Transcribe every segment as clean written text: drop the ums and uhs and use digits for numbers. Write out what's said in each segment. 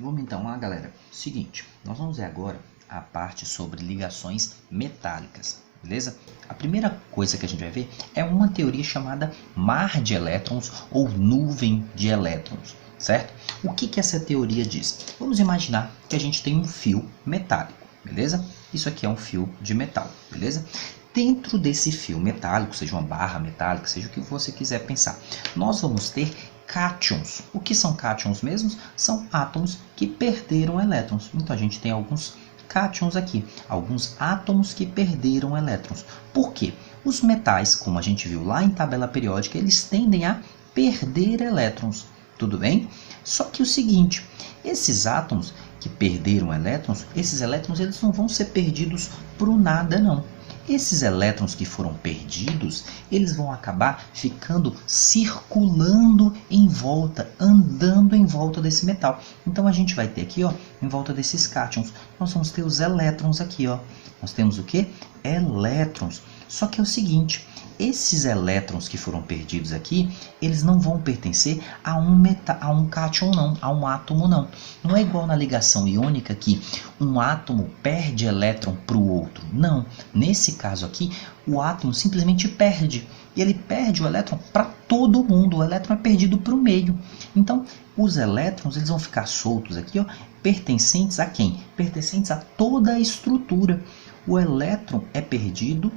Vamos então lá, galera. Seguinte, nós vamos ver agora a parte sobre ligações metálicas, beleza? A primeira coisa que a gente vai ver é uma teoria chamada mar de elétrons ou nuvem de elétrons, certo? O que essa teoria diz? Vamos imaginar que a gente tem um fio metálico, beleza? Isso aqui é um fio de metal, beleza? Dentro desse fio metálico, seja uma barra metálica, seja o que você quiser pensar, nós vamos ter cátions. O que são cátions mesmos? São átomos que perderam elétrons. Então a gente tem alguns cátions aqui, alguns átomos que perderam elétrons. Por quê? Os metais, como a gente viu lá em tabela periódica, eles tendem a perder elétrons. Tudo bem? Só que o seguinte, esses átomos que perderam elétrons, esses elétrons eles não vão ser perdidos por nada não. Esses elétrons que foram perdidos, eles vão acabar ficando circulando em volta, andando em volta desse metal. Então a gente vai ter aqui, ó, em volta desses cátions, nós vamos ter os elétrons aqui, ó. Nós temos o quê? Elétrons. Só que é o seguinte, esses elétrons que foram perdidos aqui, eles não vão pertencer a um cátion não, a um átomo não. Não é igual na ligação iônica que um átomo perde elétron para o outro. Não, nesse caso aqui, o átomo simplesmente perde. E ele perde o elétron para todo mundo, o elétron é perdido para o meio. Então, os elétrons eles vão ficar soltos aqui, ó, pertencentes a quem? Pertencentes a toda a estrutura. O elétron é perdido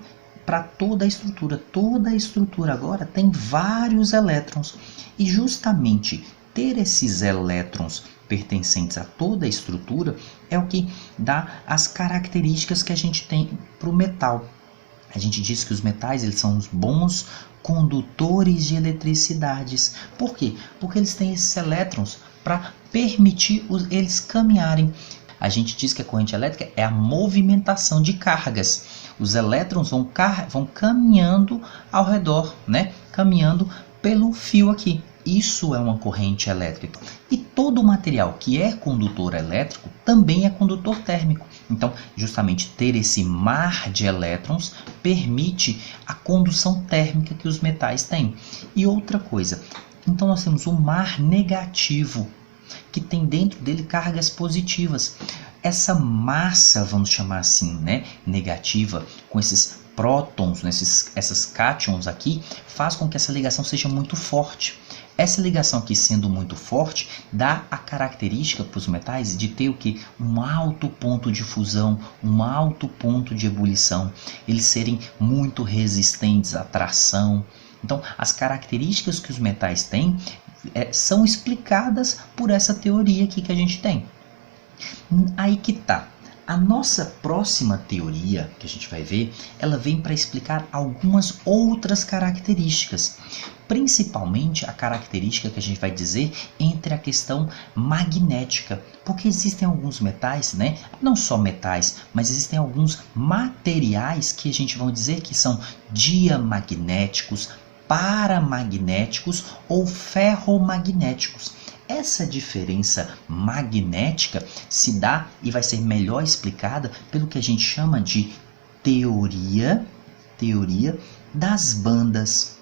para toda a estrutura. Toda a estrutura agora tem vários elétrons. E justamente ter esses elétrons pertencentes a toda a estrutura é o que dá as características que a gente tem para o metal. A gente diz que os metais eles são os bons condutores de eletricidades. Por quê? Porque eles têm esses elétrons para permitir eles caminharem. A gente diz que a corrente elétrica é a movimentação de cargas. Os elétrons vão caminhando ao redor, né? Caminhando pelo fio aqui. Isso é uma corrente elétrica. E todo material que é condutor elétrico também é condutor térmico. Então, justamente ter esse mar de elétrons permite a condução térmica que os metais têm. E outra coisa, então nós temos um mar negativo, que tem dentro dele cargas positivas. Essa massa, vamos chamar assim, né, negativa, com esses prótons, essas cátions aqui, faz com que essa ligação seja muito forte. Essa ligação aqui sendo muito forte, dá a característica para os metais de ter o que? Um alto ponto de fusão, um alto ponto de ebulição, eles serem muito resistentes à tração. Então, as características que os metais têm são explicadas por essa teoria aqui que a gente tem. Aí que tá. A nossa próxima teoria que a gente vai ver, ela vem para explicar algumas outras características. Principalmente a característica que a gente vai dizer entre a questão magnética. Porque existem alguns metais, né? Não só metais, mas existem alguns materiais que a gente vai dizer que são diamagnéticos, paramagnéticos ou ferromagnéticos. Essa diferença magnética se dá e vai ser melhor explicada pelo que a gente chama de teoria das bandas.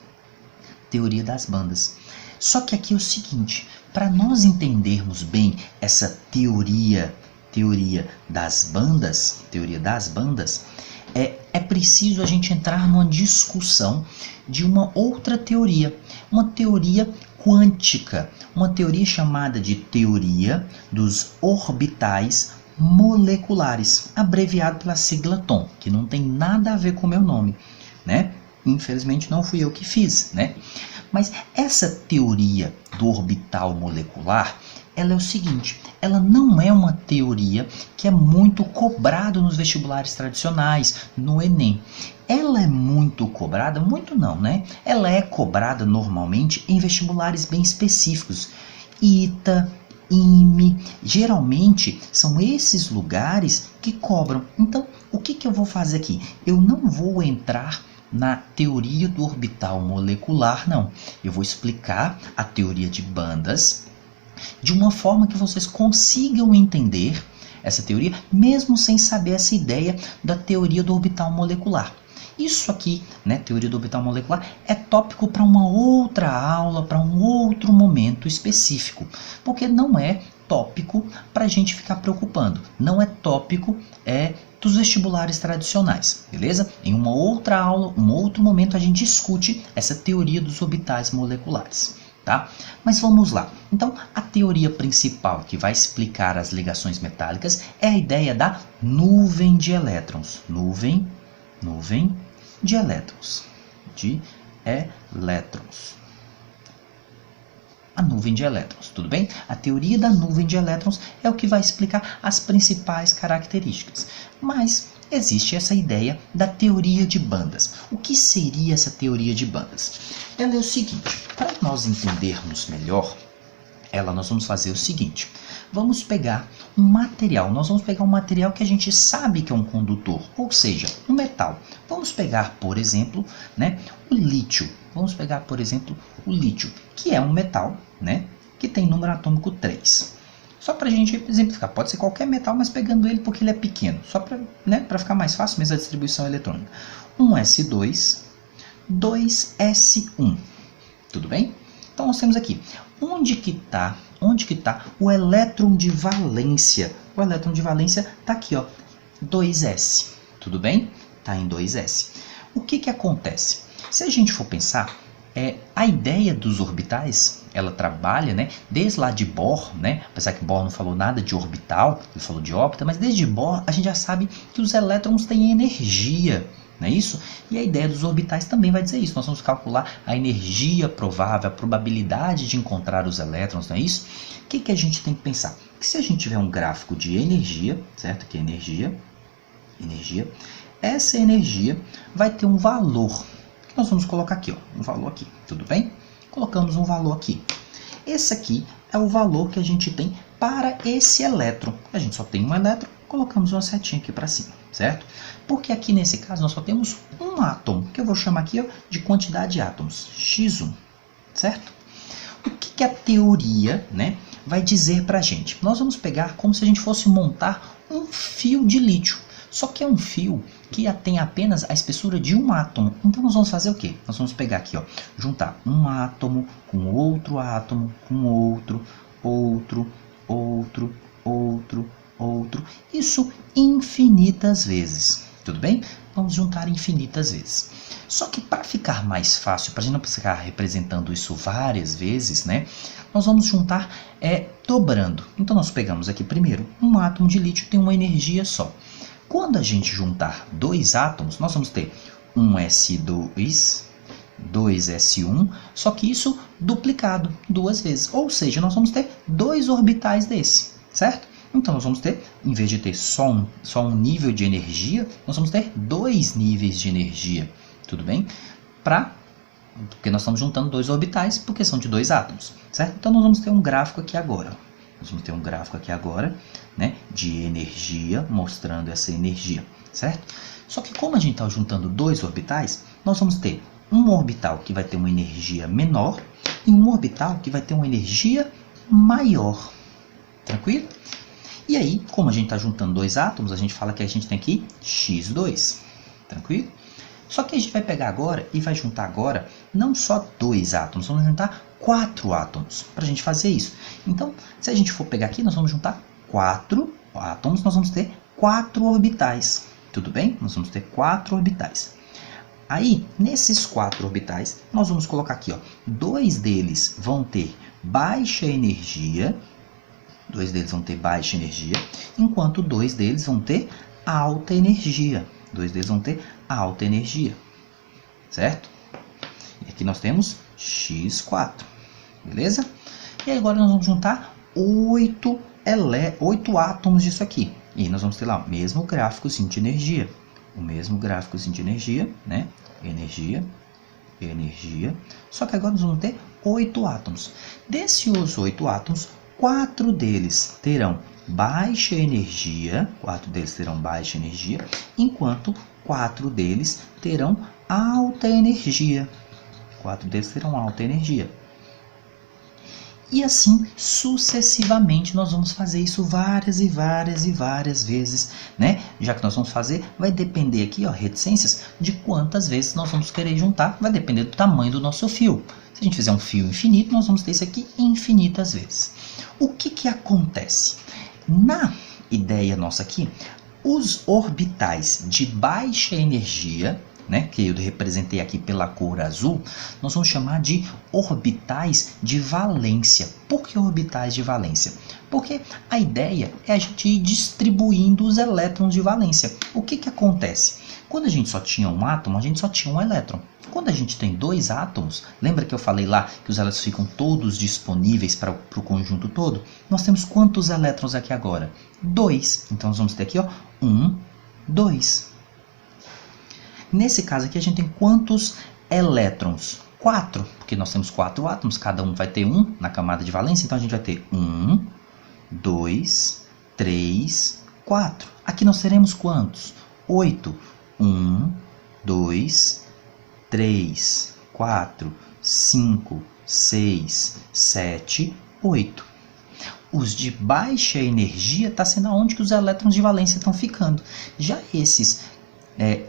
Teoria das bandas. Só que aqui é o seguinte, para nós entendermos bem essa teoria das bandas, é preciso a gente entrar numa discussão de uma outra teoria, uma teoria quântica, uma teoria chamada de teoria dos orbitais moleculares, abreviado pela sigla TOM, que não tem nada a ver com o meu nome, né? Infelizmente não fui eu que fiz, né? Mas essa teoria do orbital molecular, ela é o seguinte, ela não é uma teoria que é muito cobrada nos vestibulares tradicionais, no Enem. Ela é muito cobrada, muito não, né? Ela é cobrada normalmente em vestibulares bem específicos. ITA, IME, geralmente são esses lugares que cobram. Então, o que eu vou fazer aqui? Eu não vou entrar na teoria do orbital molecular, não. Eu vou explicar a teoria de bandas de uma forma que vocês consigam entender essa teoria, mesmo sem saber essa ideia da teoria do orbital molecular. Isso aqui, né, teoria do orbital molecular, é tópico para uma outra aula, para um outro momento específico, porque não é tópico para a gente ficar preocupando. Não é tópico, é dos vestibulares tradicionais, beleza? Em uma outra aula, um outro momento, a gente discute essa teoria dos orbitais moleculares, tá? Mas vamos lá. Então, a teoria principal que vai explicar as ligações metálicas é a ideia da nuvem de elétrons. Nuvem de elétrons. A nuvem de elétrons, tudo bem? A teoria da nuvem de elétrons é o que vai explicar as principais características. Mas existe essa ideia da teoria de bandas. O que seria essa teoria de bandas? Ela é o seguinte, para nós entendermos melhor nós vamos fazer o seguinte. Vamos pegar um material, nós vamos pegar um material que a gente sabe que é um condutor, ou seja, um metal. Vamos pegar, por exemplo, o lítio. Vamos pegar, por exemplo, o lítio, que é um metal, que tem número atômico 3. Só para a gente exemplificar, pode ser qualquer metal, mas pegando ele porque ele é pequeno, só para ficar mais fácil mesmo a distribuição eletrônica. 1s2, 2s1, tudo bem? Então nós temos aqui, onde que tá o elétron de valência? O elétron de valência está aqui, ó, 2s, tudo bem? Está em 2s. O que que acontece? Se a gente for pensar, a ideia dos orbitais, ela trabalha, desde lá de Bohr, apesar que Bohr não falou nada de orbital, ele falou de órbita, mas desde Bohr a gente já sabe que os elétrons têm energia, não é isso? E a ideia dos orbitais também vai dizer isso. Nós vamos calcular a energia provável, a probabilidade de encontrar os elétrons, não é isso? O que que a gente tem que pensar? Que se a gente tiver um gráfico de energia, certo? Que é energia, essa energia vai ter um valor. Nós vamos colocar aqui, ó, um valor aqui, tudo bem? Colocamos um valor aqui. Esse aqui é o valor que a gente tem para esse elétron. A gente só tem um elétron, colocamos uma setinha aqui para cima, certo? Porque aqui nesse caso nós só temos um átomo, que eu vou chamar aqui, ó, de quantidade de átomos, x1, certo? O que que a teoria, vai dizer para a gente? Nós vamos pegar como se a gente fosse montar um fio de lítio. Só que é um fio que tem apenas a espessura de um átomo. Então nós vamos fazer o quê? Nós vamos pegar aqui, ó, juntar um átomo com outro átomo, com outro, isso infinitas vezes. Tudo bem? Vamos juntar infinitas vezes. Só que para ficar mais fácil, para a gente não ficar representando isso várias vezes, nós vamos juntar dobrando. Então nós pegamos aqui primeiro um átomo de lítio tem uma energia só. Quando a gente juntar dois átomos, nós vamos ter 1s2, 2s1, só que isso duplicado duas vezes. Ou seja, nós vamos ter dois orbitais desse, certo? Então nós vamos ter, em vez de ter só um nível de energia, nós vamos ter dois níveis de energia, tudo bem? Porque nós estamos juntando dois orbitais, porque são de dois átomos, certo? Então nós vamos ter um gráfico aqui agora. Nós vamos ter um gráfico aqui agora, de energia, mostrando essa energia, certo? Só que como a gente está juntando dois orbitais, nós vamos ter um orbital que vai ter uma energia menor e um orbital que vai ter uma energia maior, tranquilo? E aí, como a gente está juntando dois átomos, a gente fala que a gente tem aqui x2, tranquilo? Só que a gente vai pegar agora e vai juntar agora não só dois átomos, vamos juntar 4 átomos para a gente fazer isso. Então, se a gente for pegar aqui, nós vamos juntar 4 átomos, nós vamos ter 4 orbitais, tudo bem? Nós vamos ter 4 orbitais. Aí, nesses 4 orbitais, nós vamos colocar aqui, ó, 2 deles vão ter baixa energia, enquanto 2 deles vão ter alta energia. 2 deles vão ter alta energia, certo? E aqui nós temos x4, beleza? E agora nós vamos juntar 8 átomos disso aqui. E nós vamos ter lá o mesmo gráficozinho de energia. Energia. Só que agora nós vamos ter 8 átomos. Desses 8 átomos, 4 deles terão baixa energia, enquanto 4 deles terão alta energia. E assim sucessivamente nós vamos fazer isso várias vezes, Já que nós vamos fazer, vai depender aqui, ó, reticências, de quantas vezes nós vamos querer juntar, vai depender do tamanho do nosso fio. Se a gente fizer um fio infinito, nós vamos ter isso aqui infinitas vezes. O que acontece? Na ideia nossa aqui, os orbitais de baixa energia, né, que eu representei aqui pela cor azul, nós vamos chamar de orbitais de valência. Por que orbitais de valência? Porque a ideia é a gente ir distribuindo os elétrons de valência. O que acontece? Quando a gente só tinha um átomo, a gente só tinha um elétron. Quando a gente tem dois átomos, lembra que eu falei lá que os elétrons ficam todos disponíveis para o conjunto todo? Nós temos quantos elétrons aqui agora? 2. Então, nós vamos ter aqui, ó, 1, 2. Nesse caso aqui, a gente tem quantos elétrons? 4, porque nós temos 4 átomos, cada um vai ter um na camada de valência, então a gente vai ter 1, 2, 3, 4. Aqui nós teremos quantos? 8. 1, 2, 3, 4, 5, 6, 7, 8. Os de baixa energia está sendo aonde que os elétrons de valência estão ficando. Já esses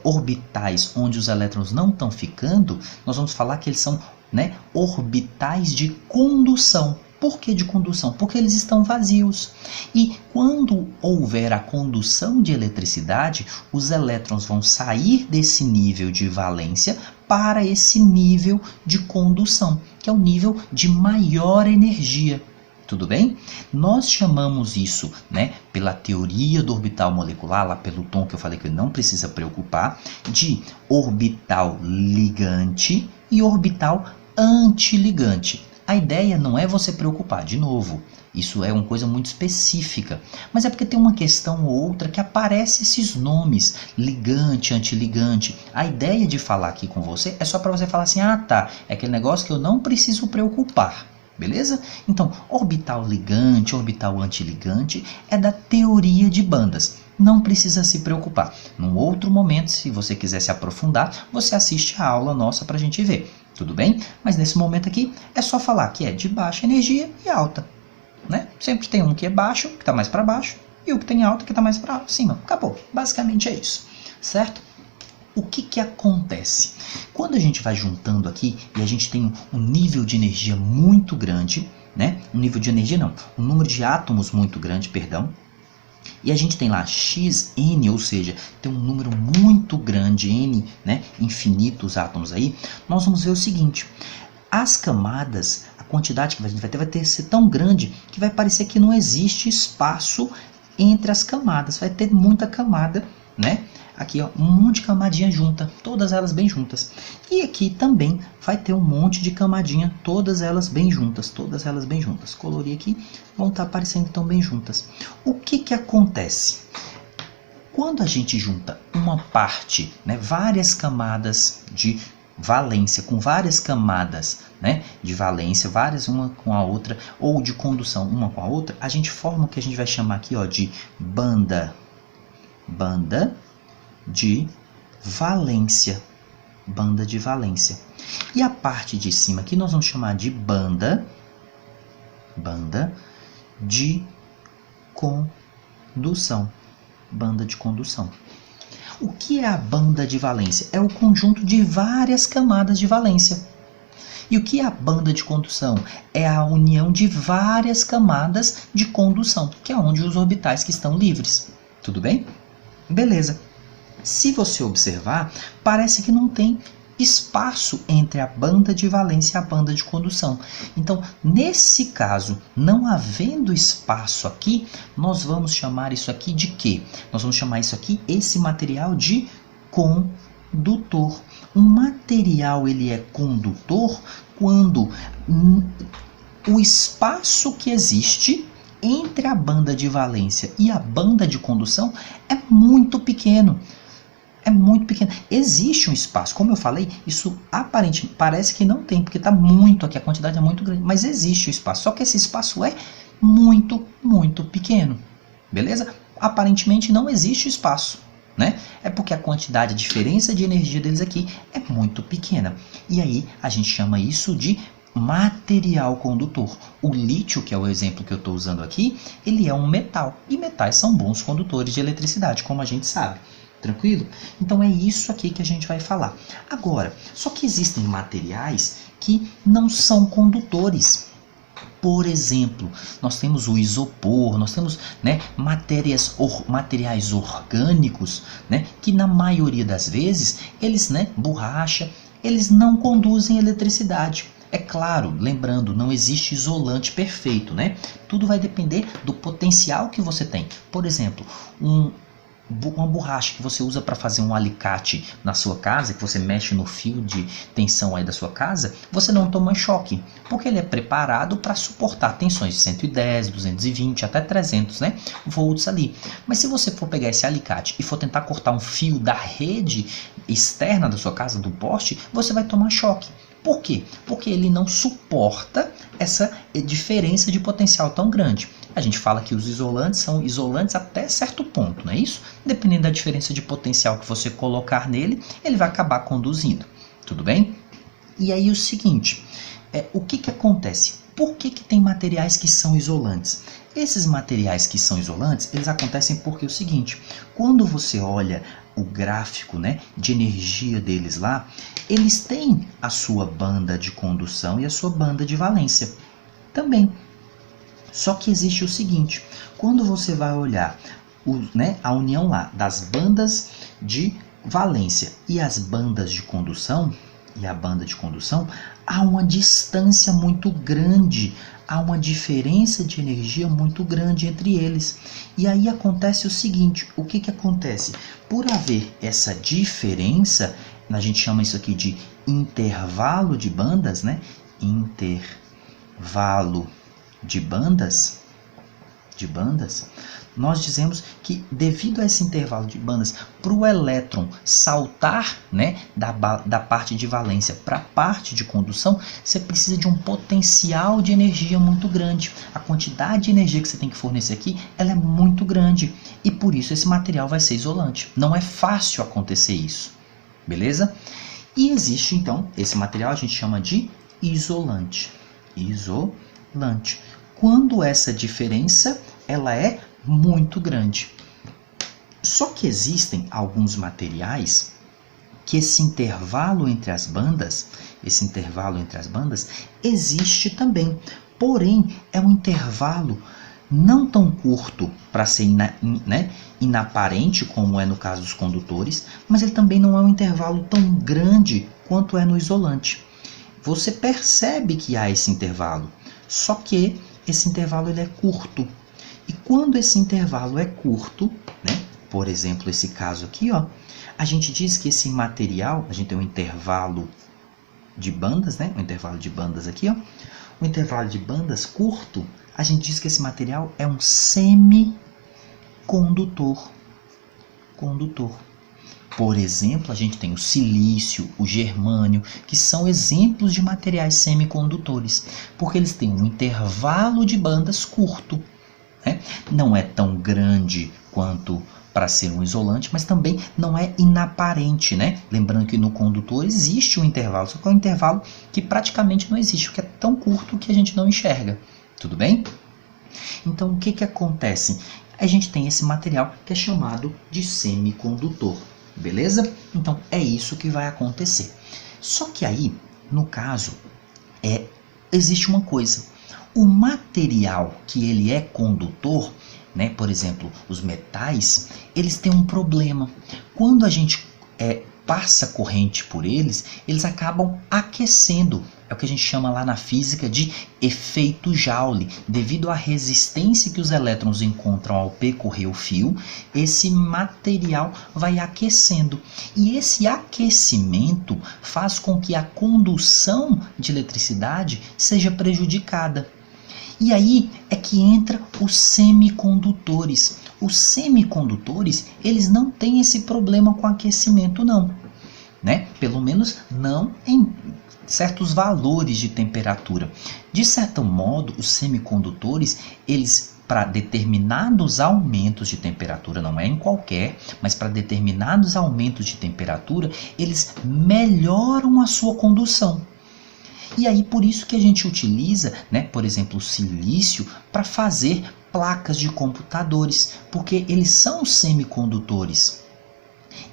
orbitais onde os elétrons não estão ficando, nós vamos falar que eles são, né, orbitais de condução. Por que de condução? Porque eles estão vazios. E quando houver a condução de eletricidade, os elétrons vão sair desse nível de valência para esse nível de condução, que é o nível de maior energia. Tudo bem? Nós chamamos isso, né, pela teoria do orbital molecular, lá pelo tom que eu falei que não precisa preocupar, de orbital ligante e orbital antiligante. A ideia não é você preocupar, de novo, isso é uma coisa muito específica, mas é porque tem uma questão ou outra que aparece esses nomes, ligante, antiligante. A ideia de falar aqui com você é só para você falar assim, ah tá, é aquele negócio que eu não preciso preocupar. Beleza? Então, orbital ligante, orbital antiligante é da teoria de bandas. Não precisa se preocupar. Num outro momento, se você quiser se aprofundar, você assiste a aula nossa para a gente ver. Tudo bem? Mas nesse momento aqui, é só falar que é de baixa energia e alta. Né? Sempre tem um que é baixo, que está mais para baixo, e o que tem alta, que está mais para cima. Acabou. Basicamente é isso. Certo? O que acontece? Quando a gente vai juntando aqui e a gente tem um nível de energia muito grande, né? Um nível de energia não, um número de átomos muito grande, perdão, e a gente tem lá Xn, ou seja, tem um número muito grande, N, né? Infinitos átomos aí, nós vamos ver o seguinte, as camadas, a quantidade que a gente vai ter ser tão grande que vai parecer que não existe espaço entre as camadas, vai ter muita camada, né? Aqui, ó, um monte de camadinha junta, todas elas bem juntas. E aqui também vai ter um monte de camadinha, todas elas bem juntas, todas elas bem juntas. Colorir aqui, vão estar aparecendo tão bem juntas. O que acontece? Quando a gente junta uma parte, né, várias camadas de valência, com várias camadas, né, de valência, várias uma com a outra, ou de condução uma com a outra, a gente forma o que a gente vai chamar aqui, ó, de banda de valência, banda de valência. E a parte de cima aqui nós vamos chamar de banda de condução, banda de condução. O que é a banda de valência? É o conjunto de várias camadas de valência. E o que é a banda de condução? É a união de várias camadas de condução, que é onde os orbitais que estão livres. Tudo bem? Beleza. Se você observar, parece que não tem espaço entre a banda de valência e a banda de condução. Então, nesse caso, não havendo espaço aqui, nós vamos chamar isso aqui de quê? Nós vamos chamar isso aqui, esse material, de condutor. Um material ele é condutor quando o espaço que existe entre a banda de valência e a banda de condução é muito pequeno. É muito pequeno. Existe um espaço, como eu falei, isso aparentemente parece que não tem, porque está muito aqui, a quantidade é muito grande, mas existe o espaço, só que esse espaço é muito, muito pequeno. Beleza? Aparentemente não existe espaço, né? É porque a quantidade, a diferença de energia deles aqui é muito pequena. E aí a gente chama isso de material condutor. O lítio, que é o exemplo que eu estou usando aqui, ele é um metal. E metais são bons condutores de eletricidade, como a gente sabe. Tranquilo? Então é isso aqui que a gente vai falar. Agora, só que existem materiais que não são condutores. Por exemplo, nós temos o isopor, nós temos, né, materiais orgânicos, né, que na maioria das vezes, eles, né, borracha, eles não conduzem eletricidade. É claro, lembrando, não existe isolante perfeito, né? Tudo vai depender do potencial que você tem. Por exemplo, uma borracha que você usa para fazer um alicate na sua casa, que você mexe no fio de tensão aí da sua casa, você não toma choque, porque ele é preparado para suportar tensões de 110, 220, até 300, né, volts ali. Mas se você for pegar esse alicate e for tentar cortar um fio da rede externa da sua casa, do poste, você vai tomar choque. Por quê? Porque ele não suporta essa diferença de potencial tão grande. A gente fala que os isolantes são isolantes até certo ponto, não é isso? Dependendo da diferença de potencial que você colocar nele, ele vai acabar conduzindo. Tudo bem? E aí o seguinte, o que acontece? Por que tem materiais que são isolantes? Esses materiais que são isolantes, eles acontecem porque é o seguinte, quando você olha o gráfico, né, de energia deles lá, eles têm a sua banda de condução e a sua banda de valência também. Só que existe o seguinte, quando você vai olhar a união lá das bandas de valência e as bandas de condução, e a banda de condução, há uma distância muito grande, há uma diferença de energia muito grande entre eles. E aí acontece o seguinte, o que acontece? Por haver essa diferença, a gente chama isso aqui de intervalo de bandas, né? Intervalo de bandas, nós dizemos que devido a esse intervalo de bandas, para o elétron saltar, né, da parte de valência para a parte de condução, você precisa de um potencial de energia muito grande. A quantidade de energia que você tem que fornecer aqui, ela é muito grande e por isso esse material vai ser isolante. Não é fácil acontecer isso, beleza? E existe então, esse material a gente chama de isolante. Isolante. Quando essa diferença ela é muito grande. Só que existem alguns materiais que esse intervalo entre as bandas existe também. Porém, é um intervalo não tão curto para ser inaparente, como é no caso dos condutores, mas ele também não é um intervalo tão grande quanto é no isolante. Você percebe que há esse intervalo, só que esse intervalo ele é curto. E quando esse intervalo é curto, né, por exemplo, esse caso aqui, ó, a gente diz que esse material, a gente tem um intervalo de bandas, né, um intervalo de bandas aqui, ó, um intervalo de bandas curto, a gente diz que esse material é um semicondutor. Por exemplo, a gente tem o silício, o germânio, que são exemplos de materiais semicondutores, porque eles têm um intervalo de bandas curto, né? Não é tão grande quanto para ser um isolante, mas também não é inaparente, né? Lembrando que no condutor existe um intervalo, só que é um intervalo que praticamente não existe, porque é tão curto que a gente não enxerga. Tudo bem? Então, o que acontece? A gente tem esse material que é chamado de semicondutor. Beleza? Então, é isso que vai acontecer. Só que aí, no caso, existe uma coisa. O material que ele é condutor, né, por exemplo, os metais, eles têm um problema. Quando a gente passa corrente por eles, eles acabam aquecendo. É o que a gente chama lá na física de efeito Joule. Devido à resistência que os elétrons encontram ao percorrer o fio, esse material vai aquecendo. E esse aquecimento faz com que a condução de eletricidade seja prejudicada. E aí é que entra os semicondutores. Os semicondutores, eles não têm esse problema com aquecimento não, né? Pelo menos não em certos valores de temperatura. De certo modo, os semicondutores, eles para determinados aumentos de temperatura, não é em qualquer, mas para determinados aumentos de temperatura, eles melhoram a sua condução. E aí por isso que a gente utiliza, né, por exemplo, o silício para fazer placas de computadores, porque eles são semicondutores.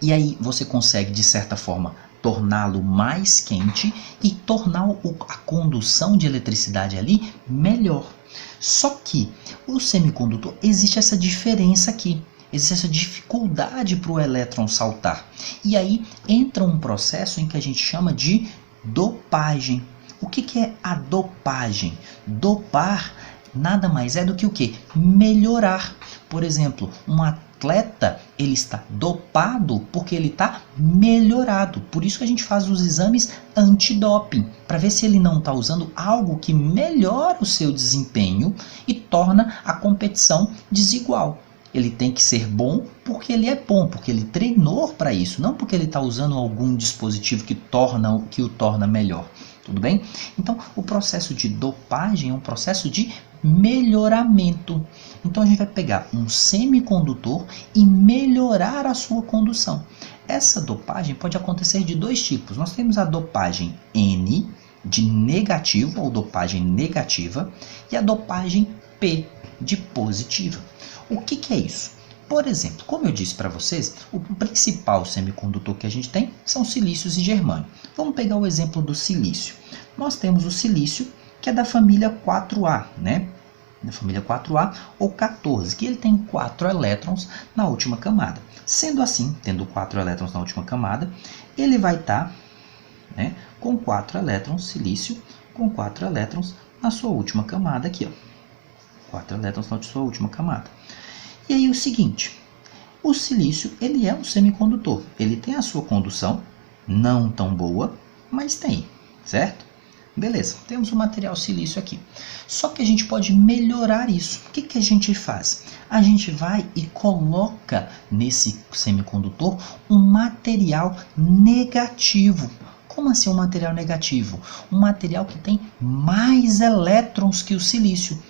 E aí você consegue, de certa forma, torná-lo mais quente e tornar a condução de eletricidade ali melhor. Só que o semicondutor, existe essa diferença aqui. Existe essa dificuldade para o elétron saltar. E aí entra um processo em que a gente chama de dopagem. O que é a dopagem? Dopar nada mais é do que o quê? Melhorar. Por exemplo, um atleta, ele está dopado porque ele está melhorado. Por isso que a gente faz os exames antidoping, para ver se ele não está usando algo que melhora o seu desempenho e torna a competição desigual. Ele tem que ser bom porque ele é bom, porque ele treinou para isso, não porque ele está usando algum dispositivo que o torna melhor. Tudo bem? Então, o processo de dopagem é um processo de melhoramento. Então, a gente vai pegar um semicondutor e melhorar a sua condução. Essa dopagem pode acontecer de dois tipos. Nós temos a dopagem N, de negativo, ou dopagem negativa, e a dopagem P, de positiva. O que é isso? Por exemplo, como eu disse para vocês, o principal semicondutor que a gente tem são silícios e germânio. Vamos pegar o exemplo do silício. Nós temos o silício, que é da família 4A, né? Da família 4A ou 14, que ele tem 4 elétrons na última camada. Sendo assim, tendo 4 elétrons na última camada, ele vai estar, né, com 4 elétrons, silício, com 4 elétrons na sua última camada aqui, ó. 4 elétrons na sua última camada. E aí o seguinte, o silício, ele é um semicondutor. Ele tem a sua condução, não tão boa, mas tem, certo? Beleza, temos o material silício aqui. Só que a gente pode melhorar isso. O que a gente faz? A gente vai e coloca nesse semicondutor um material negativo. Como assim um material negativo? Um material que tem mais elétrons que o silício.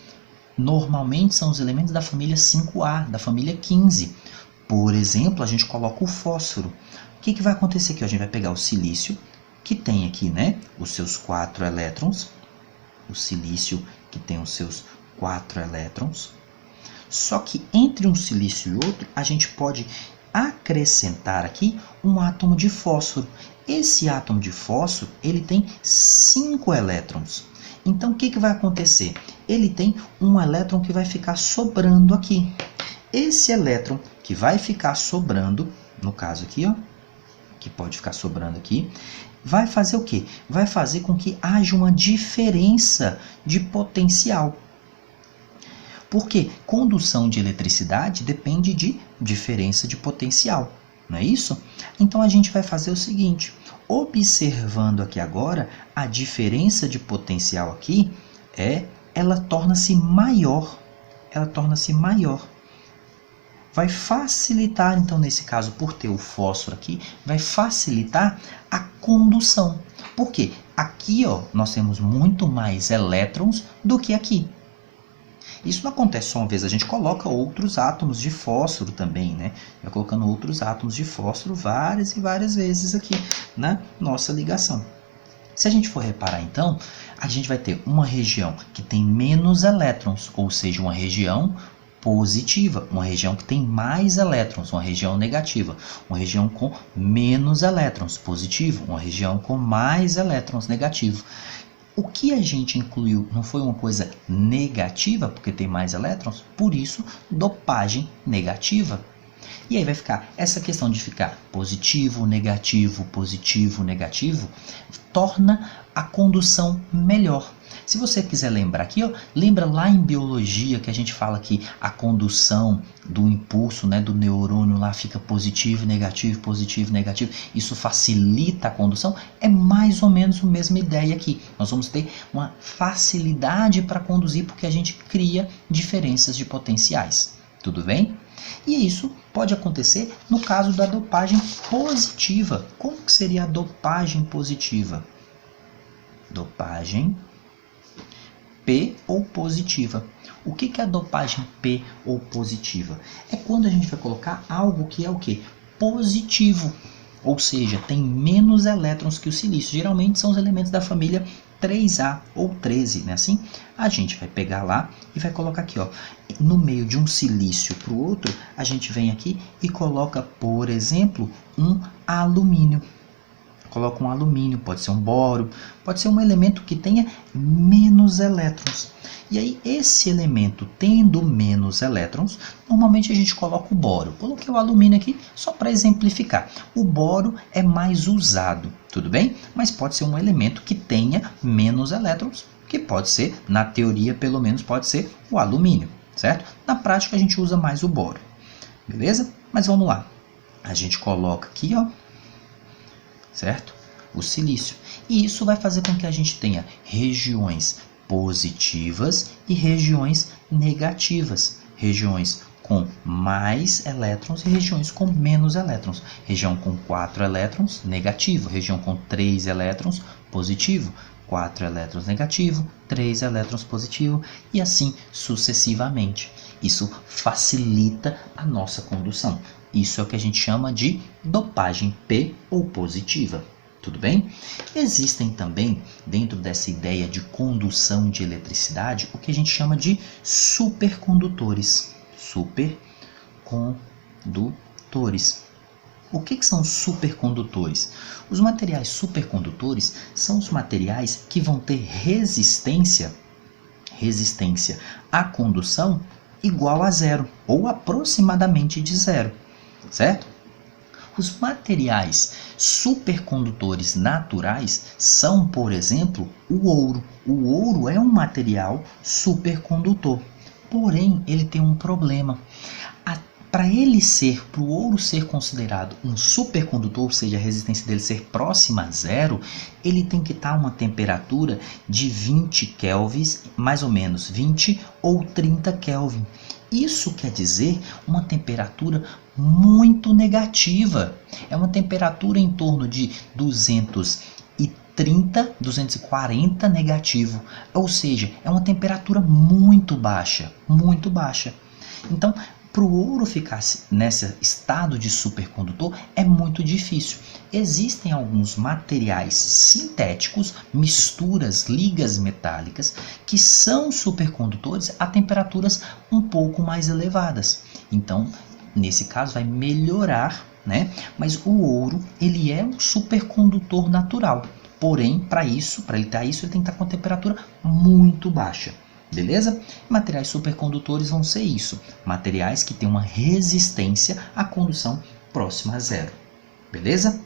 Normalmente são os elementos da família 5A, da família 15. Por exemplo, a gente coloca o fósforo. O que vai acontecer aqui? A gente vai pegar o silício, que tem aqui, né, os seus 4 elétrons. O silício que tem os seus 4 elétrons. Só que entre um silício e outro, a gente pode acrescentar aqui um átomo de fósforo. Esse átomo de fósforo, ele tem 5 elétrons. Então, o que vai acontecer? Ele tem um elétron que vai ficar sobrando aqui. Esse elétron que vai ficar sobrando, no caso aqui, ó, que pode ficar sobrando aqui, vai fazer o quê? Vai fazer com que haja uma diferença de potencial. Porque condução de eletricidade depende de diferença de potencial, não é isso? Então, a gente vai fazer o seguinte, observando aqui agora, a diferença de potencial aqui, ela torna-se maior. Ela torna-se maior. Vai facilitar, então, nesse caso, por ter o fósforo aqui, vai facilitar a condução. Por quê? Aqui, ó, nós temos muito mais elétrons do que aqui. Isso não acontece só uma vez, a gente coloca outros átomos de fósforo também, né? Vai colocando outros átomos de fósforo várias e várias vezes aqui na nossa ligação. Se a gente for reparar, então, a gente vai ter uma região que tem menos elétrons, ou seja, uma região positiva, uma região que tem mais elétrons, uma região negativa, uma região com menos elétrons, positivo, uma região com mais elétrons, negativo. O que a gente incluiu não foi uma coisa negativa, porque tem mais elétrons, por isso, dopagem negativa. E aí vai ficar, essa questão de ficar positivo, negativo, torna a condução melhor. Se você quiser lembrar aqui, ó, lembra lá em biologia que a gente fala que a condução do impulso, né, do neurônio lá fica positivo, negativo, isso facilita a condução? É mais ou menos a mesma ideia aqui. Nós vamos ter uma facilidade para conduzir porque a gente cria diferenças de potenciais. Tudo bem? E isso pode acontecer no caso da dopagem positiva. Como que seria a dopagem positiva? Dopagem P ou positiva. O que é a dopagem P ou positiva? É quando a gente vai colocar algo que é o quê? Positivo. Ou seja, tem menos elétrons que o silício. Geralmente são os elementos da família 3A ou 13, né? Assim, a gente vai pegar lá e vai colocar aqui, ó, no meio de um silício para o outro, a gente vem aqui e coloca, por exemplo, um alumínio. coloca um alumínio, pode ser um boro, pode ser um elemento que tenha menos elétrons. E aí, esse elemento tendo menos elétrons, normalmente a gente coloca o boro. Coloquei o alumínio aqui só para exemplificar. O boro é mais usado, tudo bem? Mas pode ser um elemento que tenha menos elétrons, que pode ser, na teoria pelo menos, pode ser o alumínio, certo? Na prática a gente usa mais o boro, beleza? Mas vamos lá. A gente coloca aqui, ó, certo? O silício. E isso vai fazer com que a gente tenha regiões positivas e regiões negativas. Regiões com mais elétrons e regiões com menos elétrons. Região com 4 elétrons, negativo. Região com 3 elétrons, positivo. 4 elétrons negativo, 3 elétrons positivo e assim sucessivamente. Isso facilita a nossa condução. Isso é o que a gente chama de dopagem P ou positiva. Tudo bem? Existem também, dentro dessa ideia de condução de eletricidade, o que a gente chama de supercondutores. Supercondutores. O que são supercondutores? Os materiais supercondutores são os materiais que vão ter resistência à condução igual a zero, ou aproximadamente de zero, certo? Os materiais supercondutores naturais são, por exemplo, o ouro. O ouro é um material supercondutor, porém ele tem um problema. Para o ouro ser considerado um supercondutor, ou seja, a resistência dele ser próxima a zero, ele tem que estar a uma temperatura de 20 kelvins, mais ou menos 20 ou 30 Kelvin. Isso quer dizer uma temperatura muito negativa. É uma temperatura em torno de 230, 240 negativo. Ou seja, é uma temperatura muito baixa, muito baixa. Então, para o ouro ficar nesse estado de supercondutor é muito difícil. Existem alguns materiais sintéticos, misturas, ligas metálicas, que são supercondutores a temperaturas um pouco mais elevadas. Então, nesse caso, vai melhorar, né? Mas o ouro, ele é um supercondutor natural. Porém, para ele ter isso, ele tem que estar com a temperatura muito baixa. Beleza? Materiais supercondutores vão ser isso. Materiais que têm uma resistência à condução próxima a zero. Beleza?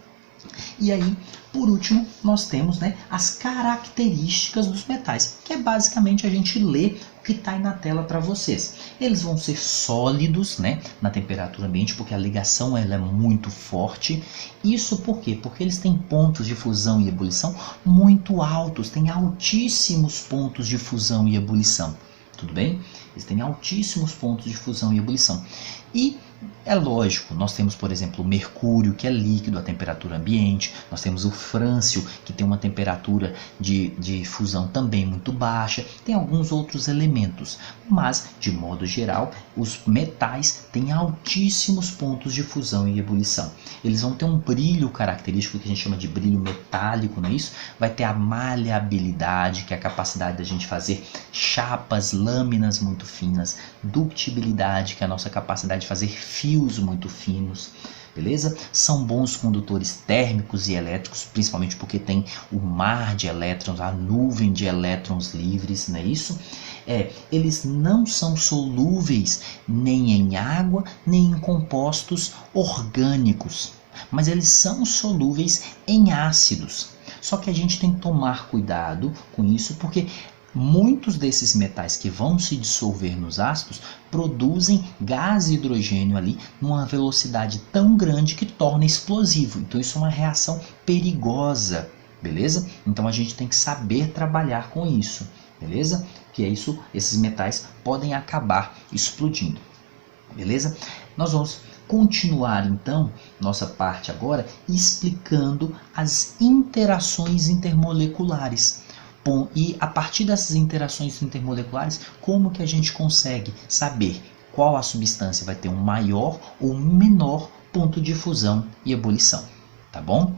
E aí, por último, nós temos, né, as características dos metais, que é basicamente a gente ler o que está aí na tela para vocês. Eles vão ser sólidos, né, na temperatura ambiente, porque a ligação ela é muito forte. Isso por quê? Porque eles têm pontos de fusão e ebulição muito altos, têm altíssimos pontos de fusão e ebulição. Tudo bem? Eles têm altíssimos pontos de fusão e ebulição. E é lógico, nós temos, por exemplo, o mercúrio, que é líquido à temperatura ambiente, nós temos o frâncio, que tem uma temperatura de fusão também muito baixa, tem alguns outros elementos, mas, de modo geral, os metais têm altíssimos pontos de fusão e ebulição. Eles vão ter um brilho característico, que a gente chama de brilho metálico, não é isso? Vai ter a maleabilidade, que é a capacidade da gente fazer chapas, lâminas muito finas, ductibilidade, que é a nossa capacidade de fazer fios muito finos, beleza? São bons condutores térmicos e elétricos, principalmente porque tem o mar de elétrons, a nuvem de elétrons livres, não é isso? Eles não são solúveis nem em água, nem em compostos orgânicos, mas eles são solúveis em ácidos. Só que a gente tem que tomar cuidado com isso, porque muitos desses metais que vão se dissolver nos ácidos produzem gás hidrogênio ali numa velocidade tão grande que torna explosivo. Então isso é uma reação perigosa, beleza? Então a gente tem que saber trabalhar com isso, beleza? Que é isso, esses metais podem acabar explodindo, beleza? Nós vamos continuar então nossa parte agora explicando as interações intermoleculares. Bom, e a partir dessas interações intermoleculares, como que a gente consegue saber qual a substância vai ter um maior ou um menor ponto de fusão e ebulição, tá bom?